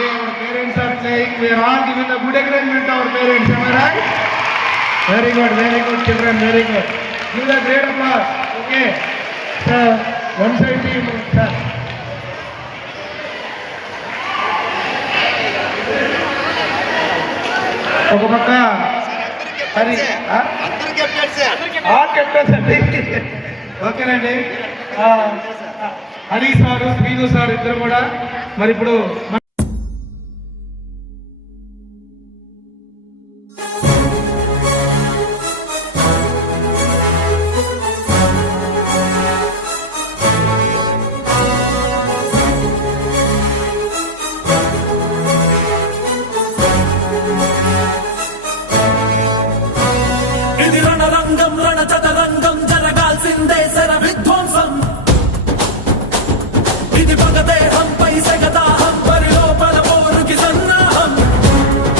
Today our parents are playing. We are all giving a good encouragement to our parents. Am I right? Very good, children. Very good. Give a great applause. Okay. Sir, one side team, sir. ఒక పక్క Hari all captains అండి. ఓకేనండి. Hari sir Srinu sir ఇద్దరు కూడా మరి ఇప్పుడు ఇది రణరంగం రణచదరంగం జరగాల్సిందే శర విధ్వంసం. ఇది పగదేహంపై సెగదాహం పరిలోపల పోరుకి సన్నాహం.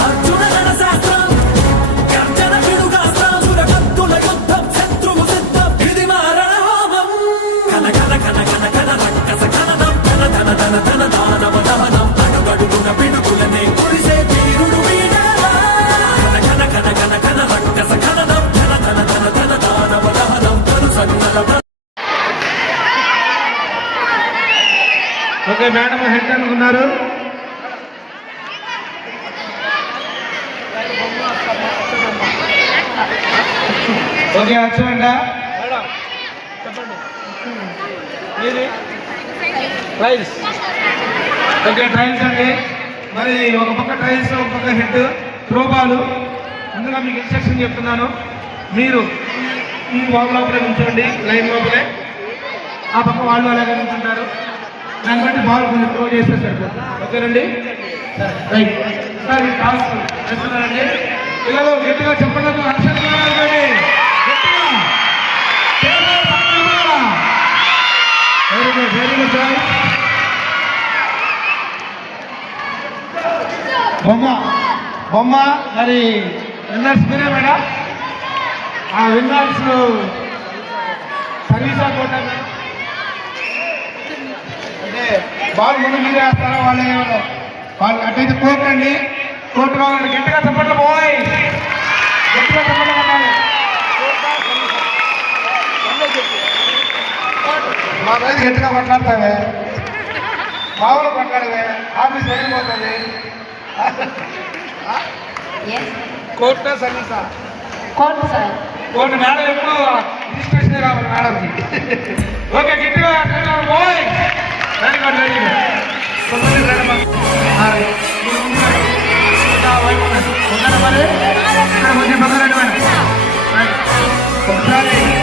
అర్జున గణశాస్త్రం గర్జన పిడుగాస్త్రం సురకత్తుల యుద్ధం శత్రువు సిద్ధం. ఇది మా రణహోమం. కన కన కన కన కన రక్కస కననం ధన ధన ధన ధన దానవ దహనం. అడుగడుగున పిడుగులనే కురిసే వీరుడు వీడేలా. కన కన కన కన కన రక్కస కననం ఓకే మేడం హెడ్ అనుకున్నారు. ఓకే వచ్చండి ట్రైల్స్. ఓకే ట్రైల్స్ అండి. మరి ఒక పక్క ట్రైల్స్ ఒక పక్క హెడ్ త్రోబాలు. ముందుగా మీకు ఇన్స్ట్రక్షన్ చెప్తున్నాను. మీరు ఈ వాల్ లోపలే ఉంచండి, లైన్ లోపలే. ఆ పక్క వాళ్ళు అలాగే ఉంచుంటారు. దాన్ని బట్టి బాల్ కొంచెం త్రో చేస్తే సరిపోతుంది. ఓకేనండి. రైట్ సార్ ఈ టాస్ చేస్తున్నారండి. పిల్లలు గట్టిగా చెప్పండి. హర్షండి వెరీ గుడ్ సార్. బొమ్మ మరి విన్నర్స్ మీరే మేడం. ఆ విన్నర్స్ సర్వీసా కోట అంటే బాల్ ముందు మీరు వేస్తారా వాళ్ళే వాళ్ళు అటైతే కోర్టు అండి. కోర్టు కావాలండి. గట్టిగా చప్పట్లు పోయి గట్టిగా చప్పట్లు కొట్టాలి. మా మీద గట్టిగా కొట్లాడతావే మామూలు కొట్లాడవే ఆఫీస్ వెళ్ళిపోతుంది. కోర్టు సర్వీసా కోర్టు సార్. కోర్టు మేడం ఎప్పుడు రిజిస్ట్రేషన్ రావాలి మేడంకి. ఓకే గట్టిగా పోయి. Very good very good. ఒకసారి